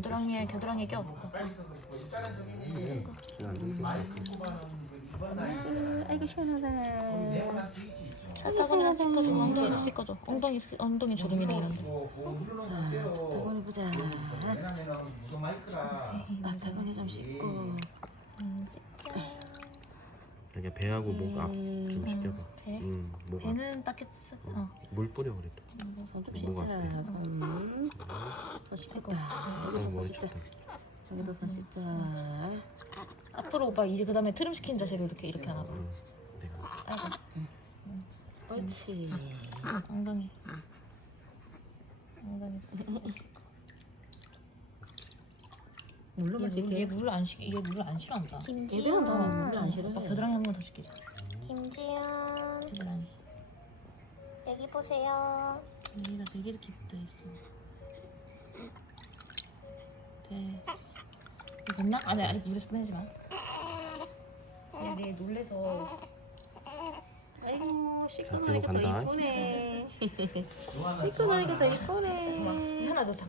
겨드랑이에 겨드랑이에 껴. 아이고 시원하다. 차 타거나 씻어줘. 엉덩이를 씻어줘. 엉덩이 스- 엉덩이 주름이나 이런 데. 다곤이 보자. 아, 다곤이 좀 씻고. 음, 여기 배하고 목앞좀 씻겨봐. 배? 음, 목 앞. 배는 딱했어. 어. 물 뿌려 그래도. 손좀 목 씻자. 앞에. 손. 손 씻겠다. 어, 여기도 손 씻자. 손. 앞으로 오빠 이제 그 다음에 트름 시키는 자세로 이렇게 이렇게 하나 봐. 응. 내가 아이고. 옳지. 엉덩이. 엉덩이. 물로 마실게. 얘물안 시, 얘물안 싫어한다. 얘들은 다 물로 안 싫어해. 오빠 겨드랑이 한 번 더 시키자. 김지윤 겨드랑이. 여기 보세요. 여기가 되게 깊다 있어. 이거 됐나? 아니 아니 물에서 빼내지 마. 얘, 얘 놀래서. 아이고 씻고 자, 그리고 나니까 더 간다. 이쁘네. 씻고 나니까 더 이쁘네. 하나 더 다.